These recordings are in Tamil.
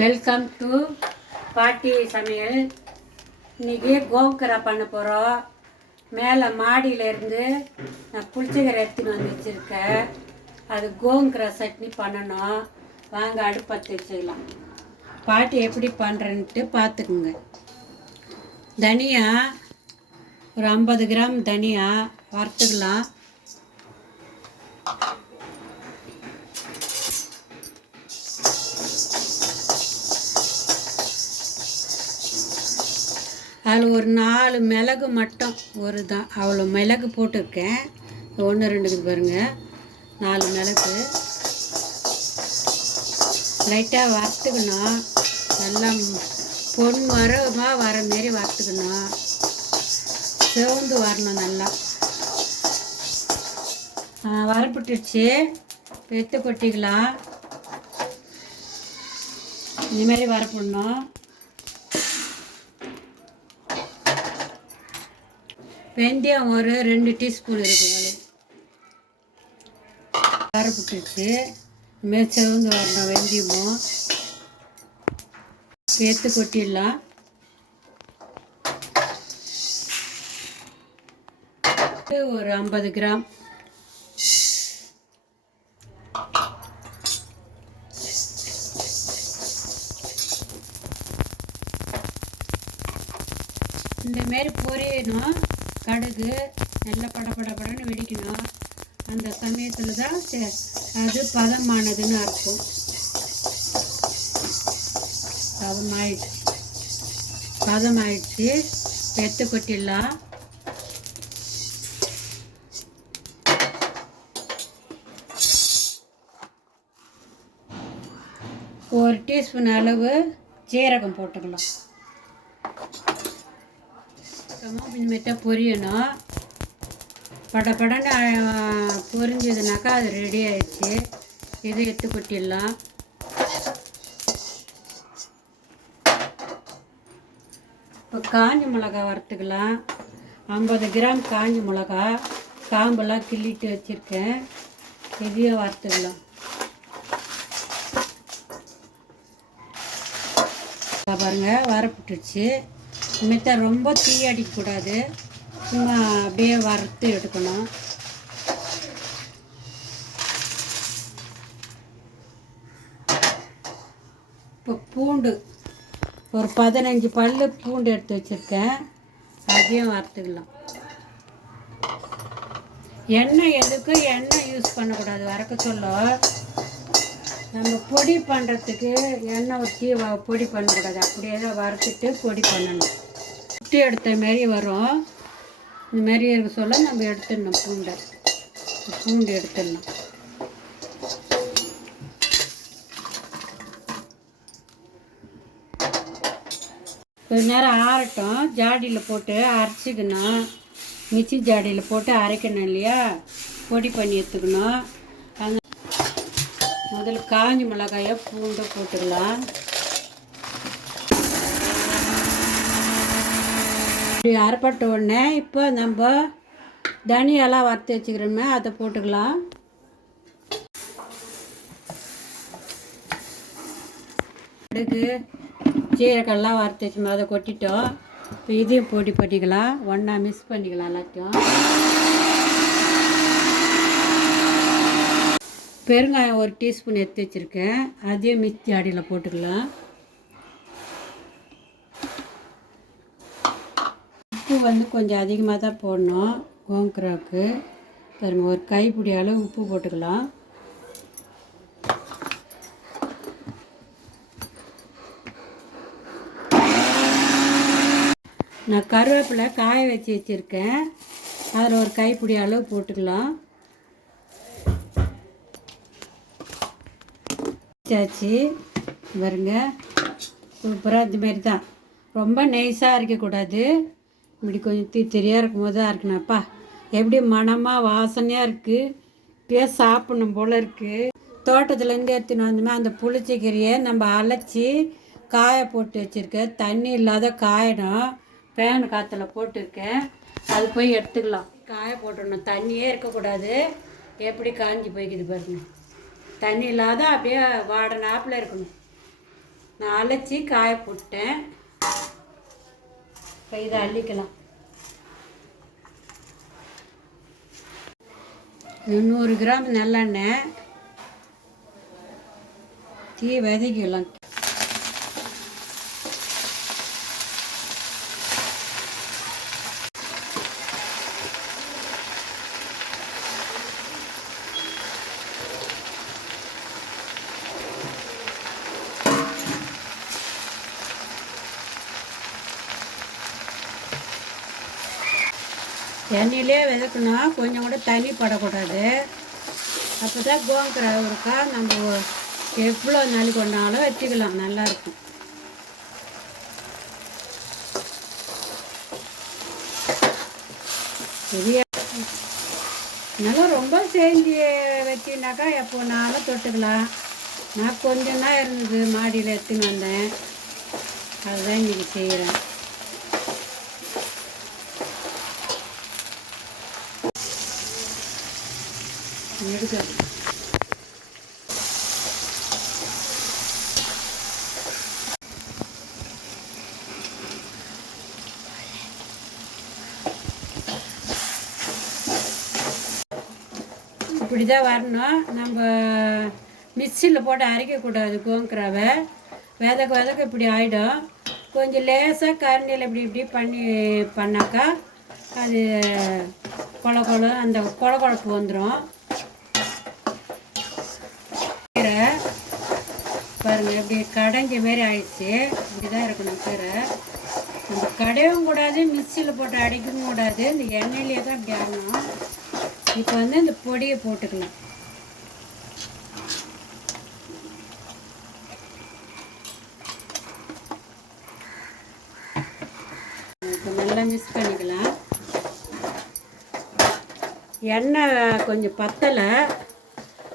வெல்கம் டு பாட்டி சமையல். இன்றைக்கி கோங்கரை பண்ண போகிறோம். மேலே மாடியிலேருந்து நான் புளிச்சக்கரை எடுத்துன்னு வந்து வச்சுருக்கேன். அது கோங்கரை சட்னி பண்ணணும். வாங்க அடுப்பத்து வச்சுக்கலாம். பாட்டி எப்படி பண்ணுறேன்ட்டு பார்த்துக்குங்க. தனியா ஒரு 50 கிராம் தனியா வறுத்துக்கலாம். அதில் ஒரு 4 மிளகு மட்டும் அவ்வளோ மிளகு போட்டிருக்கேன். 1 2 பாருங்கள், 4 மிளகு லைட்டாக வறுத்துக்கணும். நல்லா பொன் வரமாக வர மாரி வறுத்துக்கணும். சிவந்து வரணும். நல்லா வரப்பட்டுடுச்சு. எடுத்து கொட்டிக்கலாம். இந்தமாரி வரப்படணும். வெந்தயம் ஒரு 2 டீஸ்பூன் இருக்குது. வரப்பட்டுச்சு. இதுமாரி சிவந்து வரணும் வெந்தயமும். எடுத்து கொட்டிடலாம். ஒரு 50 கிராம் இந்தமாரி பொரியணும். கடுகு நல்லா படப்படன்னு வெடிக்கணும். அந்த சமயத்தில் தான் அது பதமானதுன்னு அர்த்தம். பதமாயிடுச்சு. எடுத்து கொட்டிடலாம். ஒரு டீஸ்பூன் அளவு ஜீரகம் போட்டுக்கலாம். இனிமேட்டா பொரியணும். படப்படன்னு பொரிஞ்சதுனாக்கா அது ரெடி ஆயிடுச்சு. இதை எடுத்து கொட்டிடலாம். இப்போ காஞ்ச மிளகா வறுத்துக்கலாம். 50 கிராம் காஞ்ச மிளகா காம்பெல்லாம் கிள்ளிட்டு வச்சுருக்கேன். இதையும் வறுத்துக்கலாம். பாருங்கள், வரப்பட்டுச்சு. இனிமேல் ரொம்ப தீ அடிக்கக்கூடாது. சும்மா அப்படியே வறுத்து எடுக்கணும். இப்போ பூண்டு ஒரு 15 பல் பூண்டு எடுத்து வச்சுருக்கேன். அதையும் வறுத்துக்கலாம். எண்ணெய் எதுக்கும் எண்ணெய் யூஸ் பண்ணக்கூடாது. வறுக்க சொல்ல நம்ம பொடி பண்ணுறதுக்கு எண்ணெய் ஊற்றி பொடி பண்ணக்கூடாது. அப்படியே தான் வறுத்துட்டு பொடி பண்ணணும். குட்டி எடுத்த மாரி வரும். இந்த மாரி இருக்க சொல்ல நம்ம எடுத்துடணும். பூண்டு எடுத்துடணும். கொஞ்ச நேரம் ஆறட்டும். ஜாடியில் போட்டு அரைச்சிக்கணும். மிக்சி ஜாடியில் போட்டு அரைக்கணும் இல்லையா, பொடி பண்ணி எடுத்துக்கணும். முதல்ல காஞ்ச மிளகாயை பூண்டை போட்டுக்கலாம். இப்படி அரைப்பட்ட உடனே இப்போ நம்ம தனியெல்லாம் வறுத்து வச்சுக்கிறோமே அதை போட்டுக்கலாம். அடுக்கு ஜீரகெல்லாம் வறுத்து வச்சோம், அதை கொட்டிட்டோம். இப்போ இதையும் பொடி பண்ணிக்கலாம். ஒன்றா மிக்ஸ் பண்ணிக்கலாம் எல்லாத்தையும். பெருங்காயம் 1 டீஸ்பூன் எடுத்து வச்சுருக்கேன். அதையும் மிக்ஸி ஜாடியில் போட்டுக்கலாம். உப்பு கொஞ்சம் அதிகமாக தான் போடணும். கோங்கராவுக்கு பாருங்க, ஒரு கைப்பிடி அளவு உப்பு போட்டுக்கலாம். நான் கருவேப்பிலை காய வச்சு வச்சுருக்கேன். அதில் ஒரு கைப்பிடி அளவு போட்டுக்கலாம். சாச்சு பாருங்க, சூப்பராக இதுமாரி தான். ரொம்ப நைஸாக அரைக்கக்கூடாது. இப்படி கொஞ்சம் தெரியாக இருக்கும் போது தான் இருக்கணும்ப்பா. எப்படி மணமாக வாசனையாக இருக்குது. இப்பயே சாப்பிடணும் போல் இருக்குது. தோட்டத்துலேருந்து எடுத்துன்னு வந்தோமே அந்த புளிச்சக்கீரையை நம்ம அரைச்சி காய போட்டு வச்சுருக்கேன். தண்ணி இல்லாத காயணும். ஃபேன் காற்றுல போட்டிருக்கேன். அது போய் எடுத்துக்கலாம். காய போட்டுடணும். தண்ணியே இருக்கக்கூடாது. எப்படி காஞ்சி போய்க்குது பாருங்க. தண்ணி இல்லாத அப்படியே வாடனாப்பில் இருக்கணும். நான் அலசி காய போட்டேன். இப்போ இதை அள்ளிக்கலாம். 100 கிராம் நல்லெண்ணெய் தீ வதக்கிக்கலாம். எண்ணெயிலே வதக்கணும், கொஞ்சம் கூட தண்ணி படக்கூடாது. அப்போ தான் கோங்கிற ஒருக்கா நம்ம எவ்வளோ நாள் கொண்டாலும் வச்சுக்கலாம், நல்லாயிருக்கும். சரியா நல்லா ரொம்ப செஞ்சு வச்சுனாக்கா எப்போனாலும் தொட்டுக்கலாம். நான் கொஞ்சம் தான் இருந்தது, மாடியில் எடுத்துன்னு வந்தேன், அதுதான் இன்றைக்கி செய்கிறேன். எடுக்க இப்படி தான் வரணும். நம்ம மிக்சியில் போட்டு அரைக்கக்கூடாது. கோங்கிராவை விதக்க இப்படி ஆகிடும். கொஞ்சம் லேசாக கரண்டியில் இப்படி பண்ணாக்கா அது அந்த கொழப்பு வந்துடும். பாருங்கள் இப்படி கடைஞ்ச மாரி ஆயிடுச்சு. இப்படி தான் இருக்கணும் கீரை. நம்ம கடையவும் கூடாது, மிக்சியில் போட்டு அடைக்கவும் கூடாது. இந்த எண்ணெயிலே தான் இப்படி ஆகணும். இப்போ இந்த பொடியை போட்டுக்கலாம். இப்போ நல்லா மிக்ஸ் பண்ணிக்கலாம். எண்ணெய் கொஞ்சம் பத்தலை,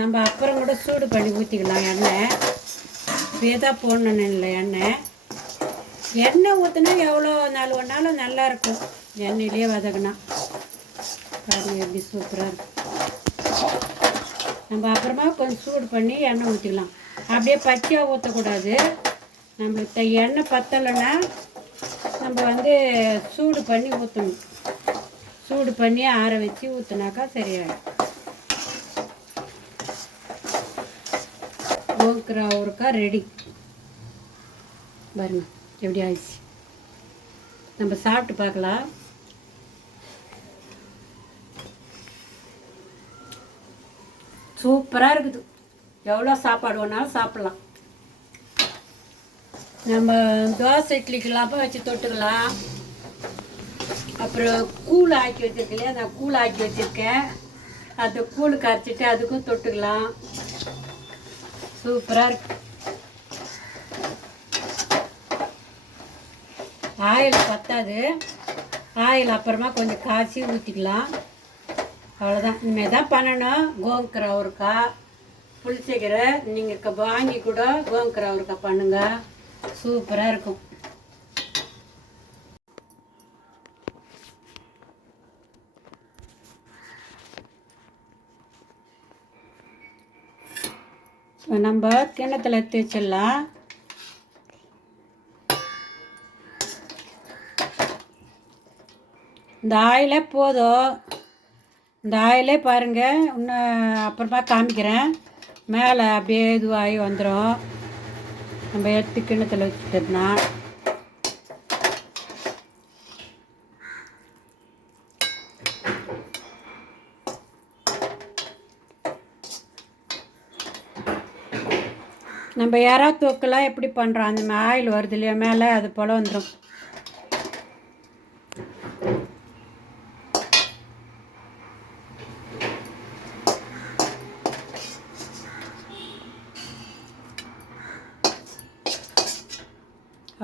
நம்ம அப்புறம் கூட சூடு பண்ணி ஊற்றிக்கலாம். எண்ணெய் இப்படியே தான் போடணும். இல்லை எண்ணெய் ஊற்றினா எவ்வளோ நாள் ஒன்றாலும் நல்லாயிருக்கும். எண்ணெயிலே வதக்குனா பாருங்கள் எப்படி சூப்பராக இருக்கும். நம்ம அப்புறமா கொஞ்சம் சூடு பண்ணி எண்ணெய் ஊற்றிக்கலாம். அப்படியே பச்சையாக ஊற்றக்கூடாது. நம்மளுக்கு எண்ணெய் பத்தலைன்னா நம்ம சூடு பண்ணி ஊற்றணும். சூடு பண்ணி ஆற வச்சு ஊற்றினாக்கா சரியாயிடும். கோங்கிரா ஊறுக்கா ரெடி. பாருங்க எப்படி ஆயிடுச்சு. நம்ம சாப்பிட்டு பார்க்கலாம். சூப்பராக இருக்குது. எவ்வளோ சாப்பாடு வேணாலும் சாப்பிட்லாம். நம்ம தோசை இட்லிக்கெல்லாம் வச்சு தொட்டுக்கலாம். அப்புறம் கூழ் ஆக்கி வச்சுருக்கேன் இல்லையா, நான் கூழ் ஆக்கி வச்சுருக்கேன். அந்த கூழ் கரைச்சிட்டு அதுக்கும் தொட்டுக்கலாம். சூப்பராக இருக்கு. ஆயில் பத்தாது, ஆயில் அப்புறமா கொஞ்சம் காய்ச்சி ஊற்றிக்கலாம். அவ்வளோதான். இனிமேல் தான் பண்ணணும். கோங்கிரா ஊறுக்கா புளிச்சக்கீரை நீங்கள் வாங்கி கூட கோங்கிரா ஊறுக்கா பண்ணுங்க, சூப்பராக இருக்கும். நம்ம கிண்ணத்தில் எடுத்து வச்சிடலாம். இந்த ஆயிலே போதும். இந்த ஆயிலே பாருங்கள், இன்னும் அப்புறமா காமிக்கிறேன். மேலே அப்படியே இதுவாகி வந்துடும். நம்ம எடுத்து கிண்ணத்தில் வச்சுட்டோம்னா நம்ம யாரா தூக்கெல்லாம் எப்படி பண்ணுறோம், அந்த ஆயில் வருது இல்லையா மேலே, அது போல் வந்துடும்.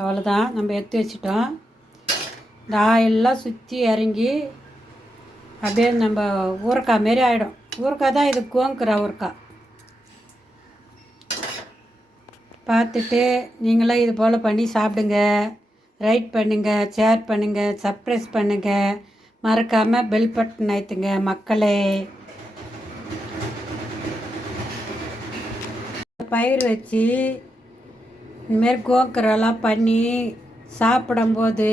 அவ்வளோதான். நம்ம எடுத்து வச்சிட்டோம். இந்த ஆயிலெலாம் சுற்றி இறங்கி அப்படியே நம்ம ஊறுக்காய் மாரி ஆகிடும். ஊறுக்காய் தான் இது, கோங்கிரா ஊறுக்காய். பார்த்துட்டு நீங்களாம் இது போல் பண்ணி சாப்பிடுங்க. ரைட் பண்ணுங்கள், ஷேர் பண்ணுங்கள், சப்ஸ்கிரைப் பண்ணுங்கள். மறக்காமல் பெல் பட்டன் அழுத்துங்க மக்களே. பயிர் வச்சு இந்தமாரி கோக்கரெல்லாம் பண்ணி சாப்பிடும்போது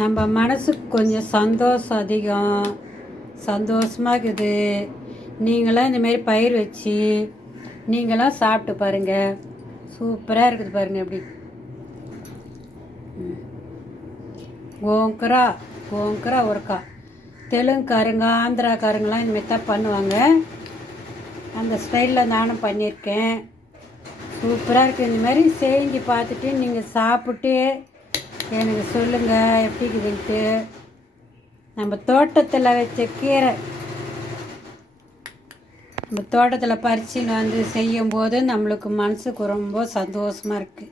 நம்ம மனசுக்கு கொஞ்சம் சந்தோஷம் அதிகம், சந்தோஷமாக இருக்குது. நீங்களாம் இந்தமாரி பயிர் வச்சு நீங்களாம் சாப்பிட்டு பாருங்கள். சூப்பராக இருக்குது பாருங்கள். எப்படி கோங்கரா கோங்கரா ஒருக்கா தெலுங்குக்காரங்க ஆந்திராக்காரங்களாம் இந்தமாரி தான் பண்ணுவாங்க. அந்த ஸ்டைலில் நானும் பண்ணியிருக்கேன். சூப்பராக இருக்குது. இந்தமாரி செஞ்சு பார்த்துட்டு நீங்கள் சாப்பிட்டு எனக்கு சொல்லுங்கள் எப்படி இருக்குதுன்ட்டு. நம்ம தோட்டத்தில் வச்ச கீரை நம்ம தோட்டத்தில் பறிச்சுன்னு வந்து செய்யும்போது நம்மளுக்கு மனசுக்கு ரொம்ப சந்தோஷமாக இருக்குது.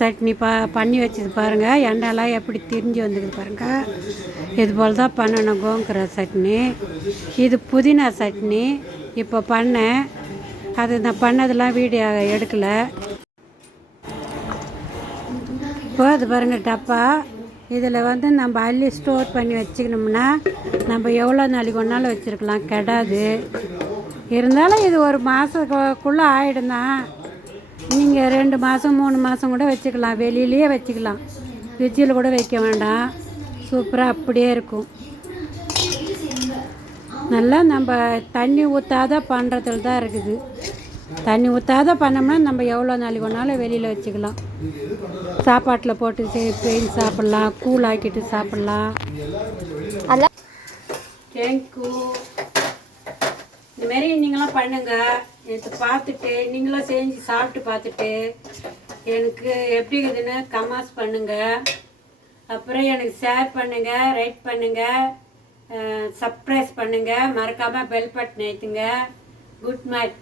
சட்னி பண்ணி வச்சது பாருங்கள். எண்ணெயெல்லாம் எப்படி திரிஞ்சு வந்துக்குது பாருங்கள். இது போல் தான் பண்ணணும் கோங்கரா சட்னி. இது புதினா சட்னி இப்போ பண்ணேன். அது நான் பண்ணதெல்லாம் வீடியோ எடுக்கலை. இப்போ அது பாருங்கள் டப்பா. இதில் வந்து நம்ம அள்ளி ஸ்டோர் பண்ணி வச்சுக்கணும்னா நம்ம எவ்வளோ நாளைக்கு ஒன்றாலும் வச்சுருக்கலாம், கெடாது. இருந்தாலும் இது ஒரு மாதத்துக்குள்ளே ஆகிடும் தான். நீங்கள் 2 மாதம் 3 மாதம் கூட வச்சுக்கலாம். வெளியிலேயே வச்சுக்கலாம், ஃப்ரிட்ஜில் கூட வைக்க வேண்டாம். சூப்பராக அப்படியே இருக்கும். நல்லா நம்ம தண்ணி ஊற்றாத பண்ணுறதுல தான் இருக்குது. தண்ணி ஊற்றாத பண்ணோம்னா நம்ம எவ்வளோ நாளைக்கு ஒன்றாலும் வெளியில் வச்சுக்கலாம். சாப்பாட்டில் போட்டு செஞ்சு சாப்பிட்லாம், கூழ் ஆக்கிட்டு சாப்பிட்லாம். தேங்க்யூ. இந்தமாரி நீங்களாம் பண்ணுங்கள். எனக்கு பார்த்துட்டு நீங்களும் செஞ்சு சாப்பிட்டு பார்த்துட்டு எனக்கு எப்படி இருக்குதுன்னு கமெண்ட்ஸ் பண்ணுங்கள். அப்புறம் எனக்கு ஷேர் பண்ணுங்கள், ரைட் பண்ணுங்கள், சப்ஸ்கிரைப் பண்ணுங்கள். மறக்காமல் பெல் பட்டன் ஏற்றுங்க. Good night.